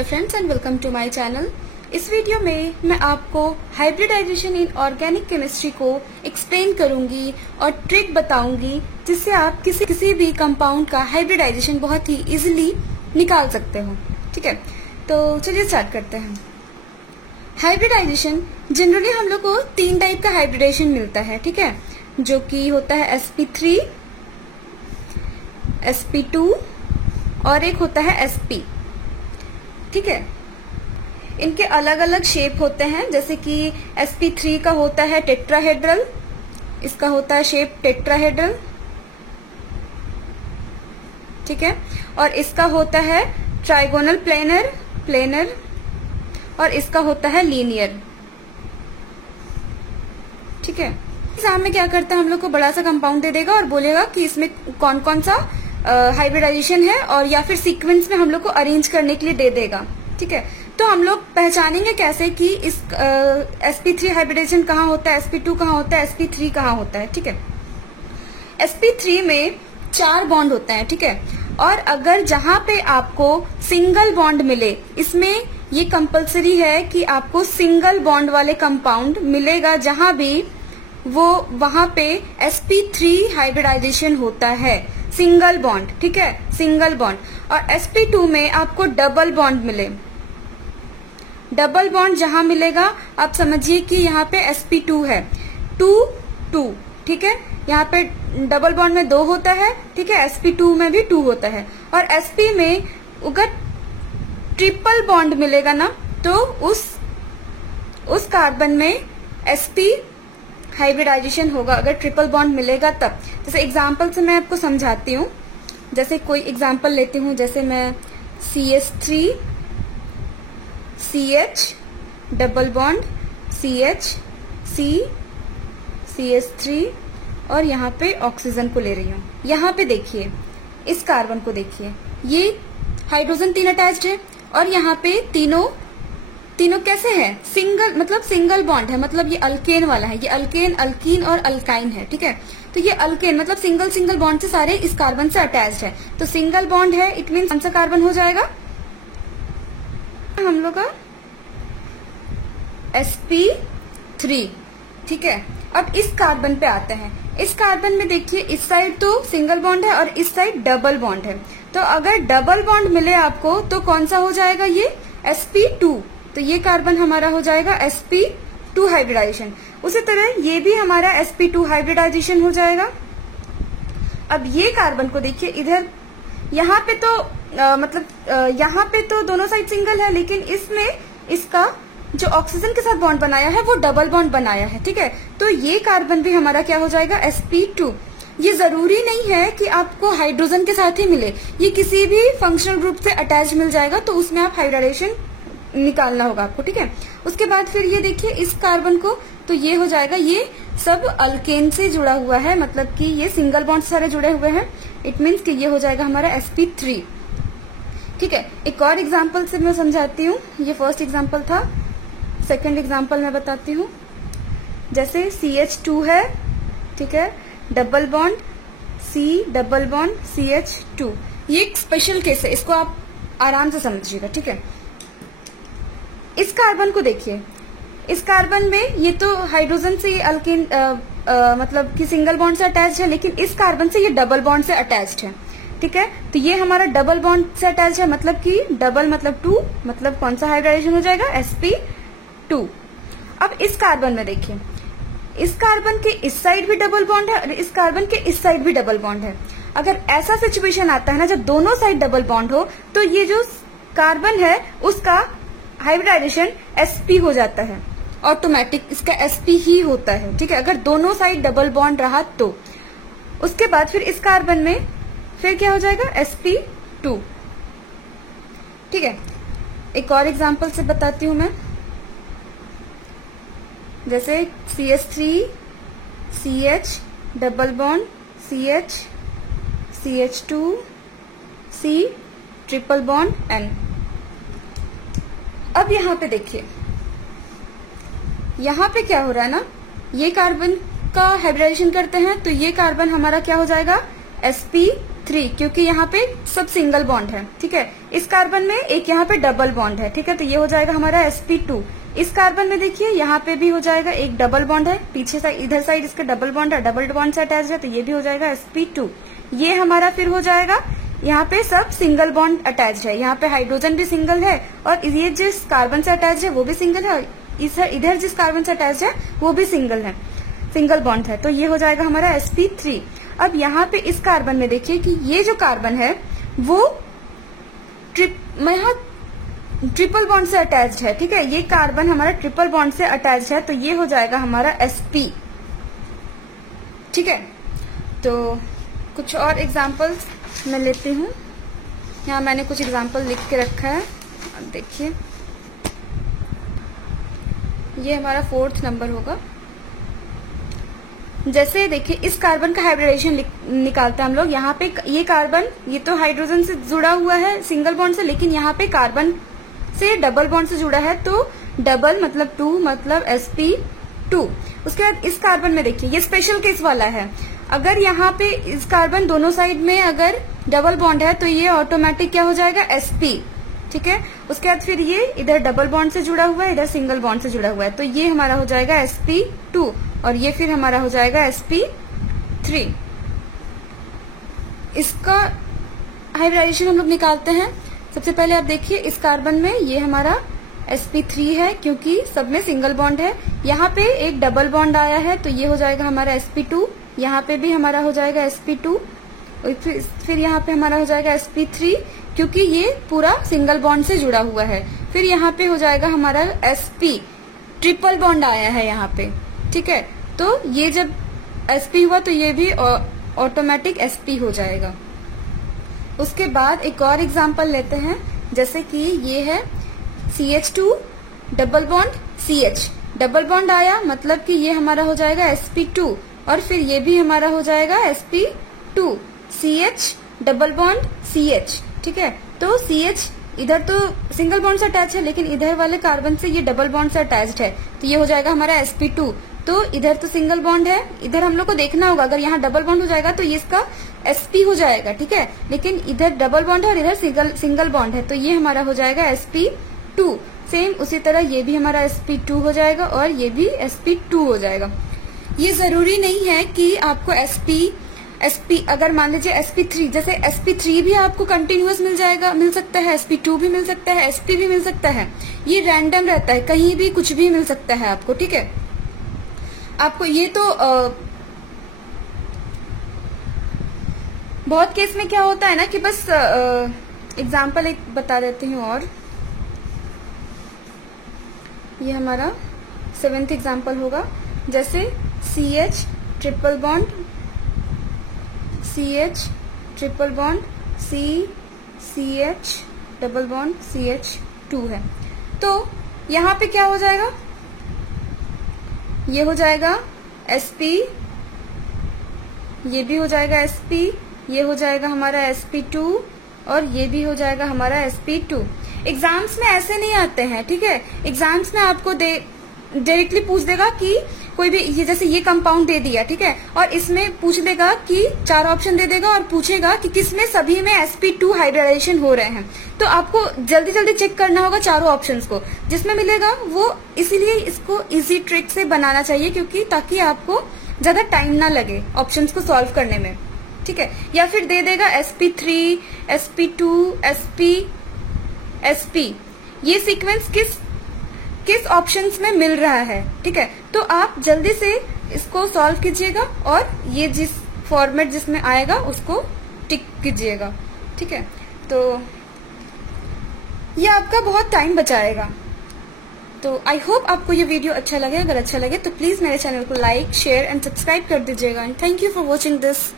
Hello friends and welcome to my channel. इस video में मैं आपको हाइब्रिडाइजेशन इन ऑर्गेनिक केमिस्ट्री को एक्सप्लेन करूंगी और ट्रिक बताऊंगी जिससे आप किसी भी कंपाउंड का हाइब्रिडाइजेशन बहुत ही इजीली निकाल सकते हो। ठीक है, तो चलिए स्टार्ट करते हैं। हाइब्रिडाइजेशन जनरली हम लोग को 3 टाइप का हाइब्रिडाइजेशन मिलता है, ठीक है, जो कि होता है sp3, sp2 और एक होता है sp। ठीक है, इनके अलग अलग शेप होते हैं, जैसे कि sp3 का होता है टेट्राहेड्रल, इसका होता है शेप टेट्राहेड्रल, ठीक है, और इसका होता है ट्राइगोनल प्लेनर और इसका होता है लीनियर। ठीक है, एग्जाम में क्या करता है, हम लोग को बड़ा सा कंपाउंड दे देगा और बोलेगा कि इसमें कौन कौन सा हाइब्रिडाइजेशन है, और या फिर सीक्वेंस में हम लोग को अरेंज करने के लिए दे देगा। ठीक है, तो हम लोग पहचानेंगे कैसे कि इस sp3 हाइब्रिडाइजेशन कहाँ होता है, sp2 कहाँ होता है, sp3 कहाँ होता है। ठीक है, sp3 में 4 बॉन्ड होता है, ठीक है, और अगर जहां पे आपको सिंगल बॉन्ड मिले, इसमें ये कंपलसरी है कि आपको सिंगल बॉन्ड वाले कंपाउंड मिलेगा, जहां भी वो वहां पे sp3 हाइब्रिडाइजेशन होता है, सिंगल बॉन्ड। ठीक है, सिंगल बॉन्ड। और sp2 में आपको डबल बॉन्ड मिले, डबल बॉन्ड जहां मिलेगा आप समझिए कि यहाँ पे sp2 है, 2 ठीक है, यहाँ पे डबल बॉन्ड में 2 होता है, ठीक है, sp2 में भी 2 होता है। और sp में अगर ट्रिपल बॉन्ड मिलेगा ना, तो उस कार्बन में sp हाइब्रिडाइजेशन होगा, अगर ट्रिपल बॉन्ड मिलेगा तब। जैसे एग्जांपल से मैं आपको समझाती हूँ, जैसे कोई एग्जांपल लेती हूँ, जैसे मैं CH3 CH double bond CH C CH3 और यहाँ पे ऑक्सीजन को ले रही हूँ। यहाँ पे देखिए, इस कार्बन को देखिए, ये हाइड्रोजन 3 अटैच्ड है और यहाँ पे तीनों कैसे है, सिंगल, मतलब सिंगल बॉन्ड है, मतलब ये अल्केन वाला है, ये अल्कीन और अल्काइन है। ठीक है, तो ये अल्केन मतलब सिंगल बॉन्ड से सारे इस कार्बन से अटैच्ड है, तो सिंगल बॉन्ड है, इट मीन कौन सा कार्बन हो जाएगा हम लोग का sp3। ठीक है, अब इस कार्बन पे आते हैं। इस कार्बन में देखिए, इस साइड तो सिंगल बॉन्ड है और इस साइड डबल बॉन्ड है, तो अगर डबल बॉन्ड मिले आपको तो कौन सा हो जाएगा, ये sp2, तो ये कार्बन हमारा हो जाएगा sp2 हाइब्रिडाइजेशन। उसी तरह ये भी हमारा sp2 हाइब्रिडाइजेशन हो जाएगा। अब ये कार्बन को देखिए, इधर यहाँ पे तो यहाँ पे तो दोनों साइड सिंगल है, लेकिन इसमें इसका जो ऑक्सीजन के साथ बॉन्ड बनाया है वो डबल बॉन्ड बनाया है। ठीक है, तो ये कार्बन भी हमारा क्या हो जाएगा, sp2। ये जरूरी नहीं है कि आपको हाइड्रोजन के साथ ही मिले, ये किसी भी फंक्शनल ग्रुप से अटैच मिल जाएगा, तो उसमें आप हाइब्रिडाइजेशन निकालना होगा आपको। ठीक है, उसके बाद फिर ये देखिए इस कार्बन को, तो ये हो जाएगा, ये सब अल्केन से जुड़ा हुआ है, मतलब कि ये सिंगल बॉन्ड सारे जुड़े हुए हैं, इट मीन्स कि ये हो जाएगा हमारा sp3। ठीक है, एक और एग्जांपल से मैं समझाती हूँ, ये फर्स्ट एग्जांपल था, सेकंड एग्जांपल मैं बताती हूँ। जैसे CH2 है, ठीक है, double bond C double bond CH2, ये एक स्पेशल केस है, इसको आप आराम से समझिएगा। ठीक है, इस कार्बन को देखिए, इस कार्बन में ये तो हाइड्रोजन से ये अल्केन मतलब कि सिंगल बॉन्ड से अटैच है, लेकिन इस कार्बन से ये डबल बॉन्ड से अटैच्ड है। ठीक है, तो ये हमारा डबल बॉन्ड से अटैच है, मतलब कि डबल मतलब 2, मतलब कौन सा हाइब्रिडाइजेशन हो जाएगा, sp2। अब इस कार्बन में देखिए, इस कार्बन के इस साइड भी डबल बॉन्ड है और इस कार्बन के इस साइड भी डबल बॉन्ड है। अगर ऐसा सिचुएशन आता है ना, जब दोनों साइड डबल बॉन्ड हो, तो ये जो कार्बन है उसका हाइब्रिडाइजेशन sp हो जाता है, ऑटोमेटिक इसका sp ही होता है। ठीक है, अगर दोनों साइड डबल बॉन्ड रहा तो। उसके बाद फिर इस कार्बन में फिर क्या हो जाएगा, sp2। ठीक है, एक और एग्जांपल से बताती हूं मैं, जैसे CH3 CH double bond CH CH2 C triple bond N। अब यहाँ पे देखिए, यहाँ पे क्या हो रहा है ना, ये कार्बन का हाइब्रिडाइजेशन करते हैं, तो ये कार्बन हमारा क्या हो जाएगा, sp3 3 क्योंकि यहाँ पे सब सिंगल बॉन्ड है, ठीक है। इस कार्बन में एक यहाँ पे डबल बॉन्ड है, ठीक है, तो ये हो जाएगा हमारा sp2। इस कार्बन में देखिए यहाँ पे भी हो जाएगा, एक डबल बॉन्ड है, पीछे साइड इधर साइड इसके डबल बॉन्ड है, डबल बॉन्ड से अटैच है, तो ये भी हो जाएगा sp2। ये हमारा फिर हो जाएगा, यहाँ पे सब सिंगल बॉन्ड अटैच है, यहाँ पे हाइड्रोजन भी सिंगल है और ये जिस कार्बन से अटैच है वो भी सिंगल है, इधर जिस कार्बन से अटैच है वो भी सिंगल है, सिंगल बॉन्ड है, तो ये हो जाएगा हमारा sp3। अब यहाँ पे इस कार्बन में देखिए कि ये जो कार्बन है वो यहाँ ट्रिपल बॉन्ड से अटैच्ड है, ठीक है, ये कार्बन हमारा ट्रिपल बॉन्ड से अटैच्ड है, तो ये हो जाएगा हमारा sp, ठीक है। तो कुछ और एग्जांपल्स मैं लेती हूँ, यहाँ मैंने कुछ एग्जांपल लिख के रखा है, अब देखिए ये हमारा 4th नंबर होगा। जैसे देखिए इस कार्बन का हाइब्रिडाइजेशन निकालते हैं हम लोग, यहाँ पे ये कार्बन ये तो हाइड्रोजन से जुड़ा हुआ है सिंगल बॉन्ड से, लेकिन यहाँ पे कार्बन से डबल बॉन्ड से जुड़ा है, तो डबल मतलब 2 मतलब sp2। उसके बाद इस कार्बन में देखिए ये स्पेशल केस वाला है, अगर यहाँ पे इस कार्बन दोनों साइड में अगर डबल बॉन्ड है तो ये ऑटोमेटिक क्या हो जाएगा sp, ठीक है। उसके बाद फिर ये इधर डबल बॉन्ड से जुड़ा हुआ है, इधर सिंगल बॉन्ड से जुड़ा हुआ है, तो ये हमारा हो जाएगा sp2 और ये फिर हमारा हो जाएगा sp3। इसका हाइब्रिडाइजेशन हम लोग निकालते हैं। सबसे पहले आप देखिए इस कार्बन में ये हमारा sp3 है क्योंकि सब में सिंगल बॉन्ड है, यहाँ पे एक डबल बॉन्ड आया है तो ये हो जाएगा हमारा sp2, यहाँ पे भी हमारा हो जाएगा sp2, फिर यहाँ पे हमारा हो जाएगा sp3 क्योंकि ये पूरा सिंगल बॉन्ड से जुड़ा हुआ है। फिर यहाँ पे हो जाएगा हमारा sp, ट्रिपल बॉन्ड आया है यहाँ पे, ठीक है, तो ये जब sp हुआ तो ये भी ऑटोमेटिक sp हो जाएगा। उसके बाद एक और एग्जांपल लेते हैं, जैसे कि ये है CH2 double bond CH, double bond आया मतलब कि ये हमारा हो जाएगा sp2 और फिर ये भी हमारा हो जाएगा sp2, CH double bond CH, ठीक है। तो CH इधर तो सिंगल बॉन्ड से अटैच है, लेकिन इधर वाले कार्बन से ये डबल बॉन्ड से अटैच्ड है, तो ये हो जाएगा हमारा sp2। तो इधर तो सिंगल बॉन्ड है, इधर हम लोग को देखना होगा, अगर यहाँ डबल बॉन्ड हो जाएगा तो ये इसका sp हो जाएगा, ठीक है, लेकिन इधर डबल बॉन्ड है और इधर सिंगल बॉन्ड है, तो ये हमारा हो जाएगा sp2। सेम उसी तरह ये भी हमारा sp2 हो जाएगा और ये भी sp2 हो जाएगा। ये जरूरी नहीं है कि आपको sp अगर मान लीजिए sp3, जैसे sp3 भी आपको कंटिन्यूअस मिल सकता है, sp2 भी मिल सकता है, sp भी मिल सकता है, ये रैंडम रहता है, कहीं भी कुछ भी मिल सकता है आपको, ठीक है। आपको ये तो बहुत केस में क्या होता है ना कि बस एग्जाम्पल एक बता देती हूँ, और ये हमारा 7th एग्जाम्पल होगा, जैसे CH triple bond CH triple bond CH double bond CH2 है, तो यहाँ पे क्या हो जाएगा, ये हो जाएगा sp, ये भी हो जाएगा sp, ये हो जाएगा हमारा sp2 और ये भी हो जाएगा हमारा sp2। एग्जाम्स में ऐसे नहीं आते हैं, ठीक है, एग्जाम्स में आपको डायरेक्टली पूछ देगा कि कोई भी ये जैसे ये कंपाउंड दे दिया, ठीक है, और इसमें पूछ देगा कि 4 ऑप्शन दे देगा और पूछेगा कि किसमें सभी में sp2 हाइब्रिडाइजेशन हो रहे हैं, तो आपको जल्दी जल्दी चेक करना होगा चारों ऑप्शंस को, जिसमें मिलेगा वो, इसीलिए इसको इजी ट्रिक से बनाना चाहिए क्योंकि ताकि आपको ज्यादा टाइम ना लगे ऑप्शंस को सॉल्व करने में, ठीक है। या फिर दे देगा sp3 sp2 sp ये सीक्वेंस किस ऑप्शंस में मिल रहा है, ठीक है, तो आप जल्दी से इसको सॉल्व कीजिएगा और ये जिस फॉर्मेट जिसमें आएगा उसको टिक कीजिएगा, ठीक है। तो ये आपका बहुत टाइम बचाएगा। तो आई होप आपको ये वीडियो अच्छा लगे, अगर अच्छा लगे तो प्लीज मेरे चैनल को लाइक शेयर एंड सब्सक्राइब कर दीजिएगा। And thank you for watching this.